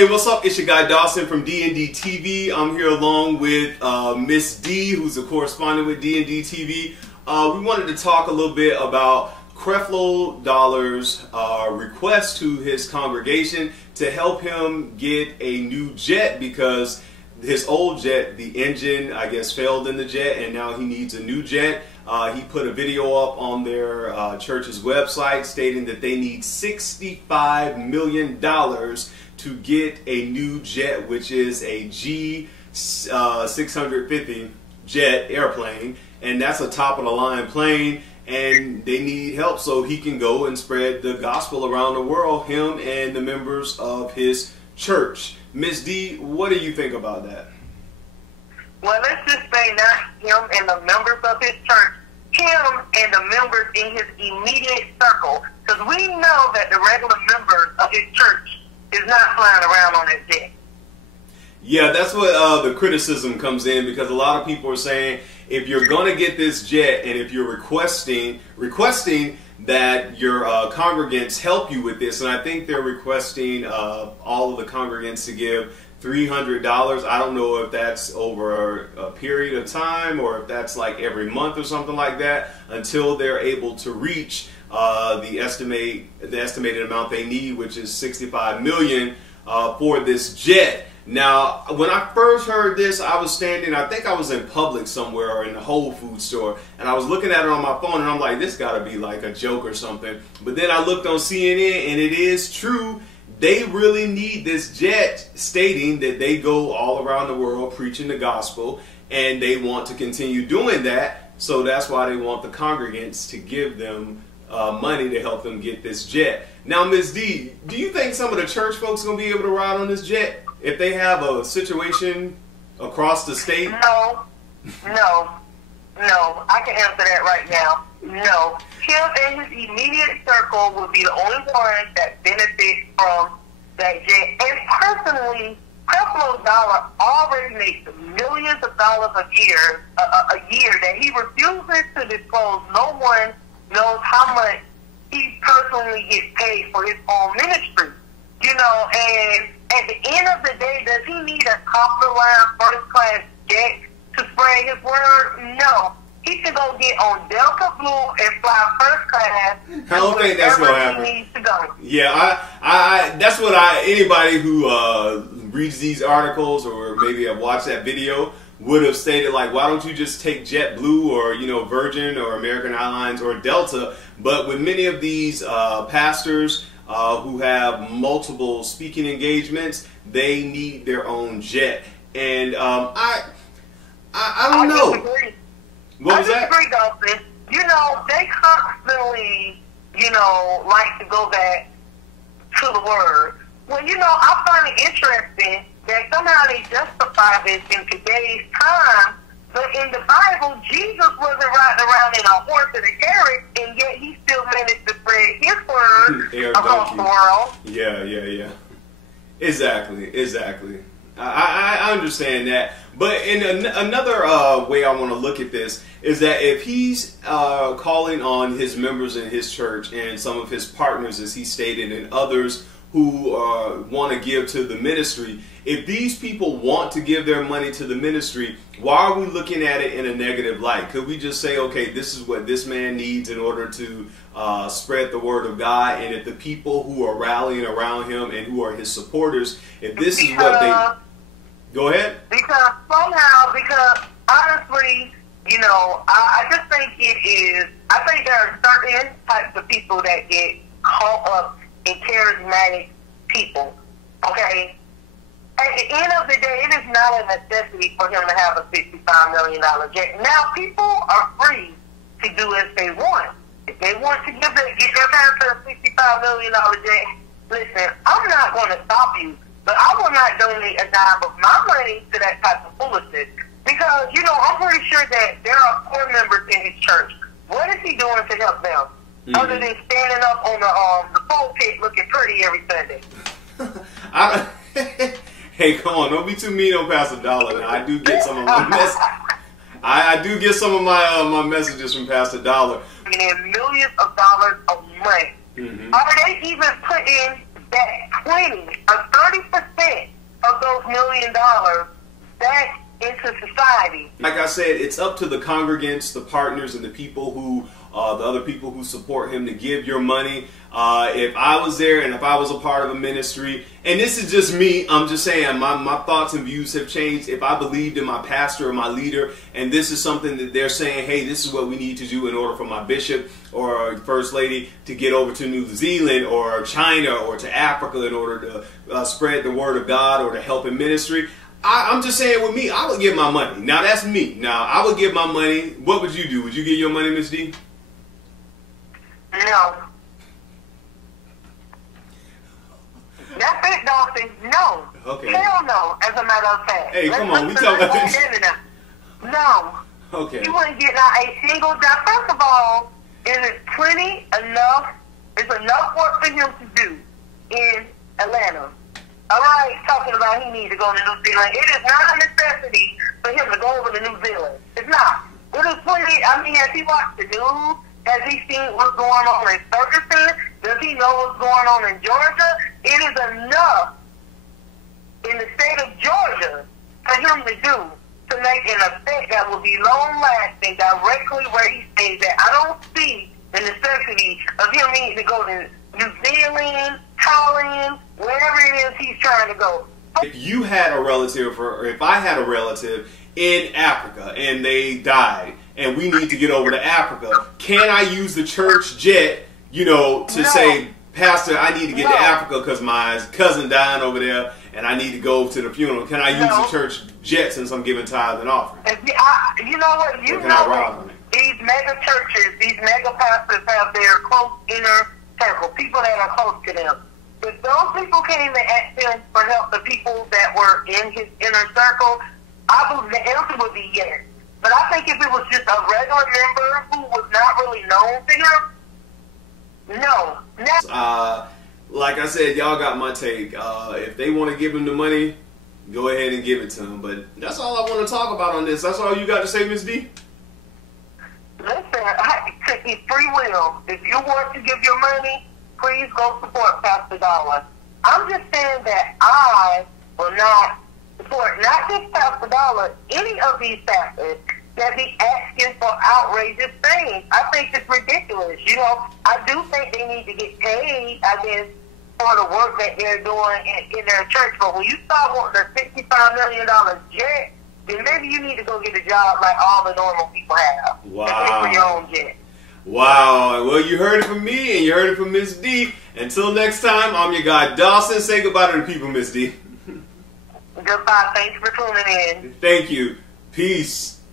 Hey, what's up? It's your guy Dawson from D&D TV. I'm here along with Miss D, who's a correspondent with D&D TV. We wanted to talk a little bit about Creflo Dollar's request to his congregation to help him get a new jet because his old jet, the engine, I guess, failed in the jet, and now he needs a new jet. He put a video up on their church's website stating that they need $65 million to get a new jet, which is a G650 jet airplane, and that's a top-of-the-line plane, and they need help so he can go and spread the gospel around the world, him and the members of his church. Miss D, what do you think about that? Well, let's just say not him and the members of his church, him and the members in his immediate circle, because we know that the regular members of his church is not flying around on his jet. Yeah, that's what the criticism comes in, because a lot of people are saying if you're going to get this jet and if you're requesting that your congregants help you with this, and I think they're requesting all of the congregants to give $300. I don't know if that's over a period of time or if that's like every month or something like that, until they're able to reach the estimated amount they need, which is $65 million for this jet. Now, when I first heard this, I was standing, I think I was in Publix somewhere or in the Whole Foods store, and I was looking at it on my phone, and I'm like, this got to be like a joke or something. But then I looked on CNN, and it is true. They really need this jet, stating that they go all around the world preaching the gospel, and they want to continue doing that. So that's why they want the congregants to give them money to help them get this jet. Now, Ms. D, do you think some of the church folks are going to be able to ride on this jet if they have a situation across the state? No. I can answer that right now. No. Him and his immediate circle will be the only ones that benefit from that jet. And personally, Creflo Dollar already makes millions of dollars a year that he refuses to disclose. No one knows how much he personally gets paid for his own ministry. You know, and at the end of the day, does he need a top-of-the-line first-class jet to spread his word? No. He can go get on Delta Blue and fly first class. I don't think that's going to happen. He needs to go. Yeah, that's what anybody who reads these articles or maybe have watched that video would have stated, like, why don't you just take JetBlue or, you know, Virgin or American Airlines or Delta? But with many of these pastors who have multiple speaking engagements, they need their own jet. And I don't know. Disagree. What was that? I disagree, Dawson. You know, they constantly, you know, like to go back to the word. Well, you know, I find it interesting that somehow they justify this in today's time, but in the Bible, Jesus wasn't riding around in a horse and a carriage, and yet he still managed to spread his word across the world. Yeah. Exactly. I understand that. But in another way I want to look at this is that if he's calling on his members in his church and some of his partners, as he stated, and others who want to give to the ministry, if these people want to give their money to the ministry, why are we looking at it in a negative light? Could we just say, okay, this is what this man needs in order to spread the word of God, and if the people who are rallying around him and who are his supporters, if this is what they... Go ahead. Because honestly, you know, I just think I think there are certain types of people that get caught up in charismatic people, okay? At the end of the day, it is not a necessity for him to have a $65 million jet. Now, people are free to do as they want. If they want to get their time to a $65 million jet, listen, I'm not going to stop you. But I will not donate a dime of my money to that type of foolishness. Because, you know, I'm pretty sure that there are poor members in his church. What is he doing to help them? Other than standing up on the pulpit looking pretty every Sunday. Hey, come on, don't be too mean on Pastor Dollar. Now, I do get some of my I do get some of my messages from Pastor Dollar. And millions of dollars a month. Are they even putting that 20 or 30% Like I said, it's up to the congregants, the partners, and the people who, the other people who support him to give your money. If I was there and if I was a part of a ministry, and this is just me, I'm just saying my thoughts and views have changed. If I believed in my pastor or my leader, and this is something that they're saying, hey, this is what we need to do in order for my bishop or first lady to get over to New Zealand or China or to Africa in order to spread the word of God or to help in ministry. I'm just saying with me, I would give my money. Now, that's me. Now, I would give my money. What would you do? Would you give your money, Miss D? No. That's it, Dawson. No. Okay. Hell no, as a matter of fact. Hey, come on. We talk about this. No. Okay. You wouldn't get not a single dime. First of all, it is plenty enough. It's enough work for him to do in Atlanta. All right, talking about he needs to go to New Zealand. It is not a necessity for him to go over to New Zealand. It's not. It is plenty. I mean, has he watched the news? Has he seen what's going on in Ferguson? Does he know what's going on in Georgia? It is enough in the state of Georgia for him to do to make an effect that will be long-lasting directly where he stays at. I don't see the necessity of him needing to go to New Zealand, Thailand, wherever it is he's trying to go. If you had a relative, or if I had a relative in Africa and they died and we need to get over to Africa, can I use the church jet, you know, to say, Pastor, I need to get to Africa because my cousin died over there and I need to go to the funeral? Can I use the church jet since I'm giving tithes and offerings? You know what? You know these mega churches, these mega pastors have their close inner circle, people that are close to them. If those people came and asked him for help, the people that were in his inner circle, I believe the answer would be yes. But I think if it was just a regular member who was not really known to him, no. Like I said, y'all got my take. If they want to give him the money, go ahead and give it to him. But that's all I want to talk about on this. That's all you got to say, Miss D? Listen, it's free will. If you want to give your money, please go support Pastor Dollar. I'm just saying that I will not support not just Pastor Dollar, any of these pastors that be asking for outrageous things. I think it's ridiculous. You know, I do think they need to get paid, I guess, for the work that they're doing in their church. But when you start wanting a $65 million jet, then maybe you need to go get a job like all the normal people have. Wow. And pay for your own jet. Wow. Well, you heard it from me and you heard it from Miss D. Until next time, I'm your guy, Dawson. Say goodbye to the people, Miss D. Goodbye. Thanks for tuning in. Thank you. Peace.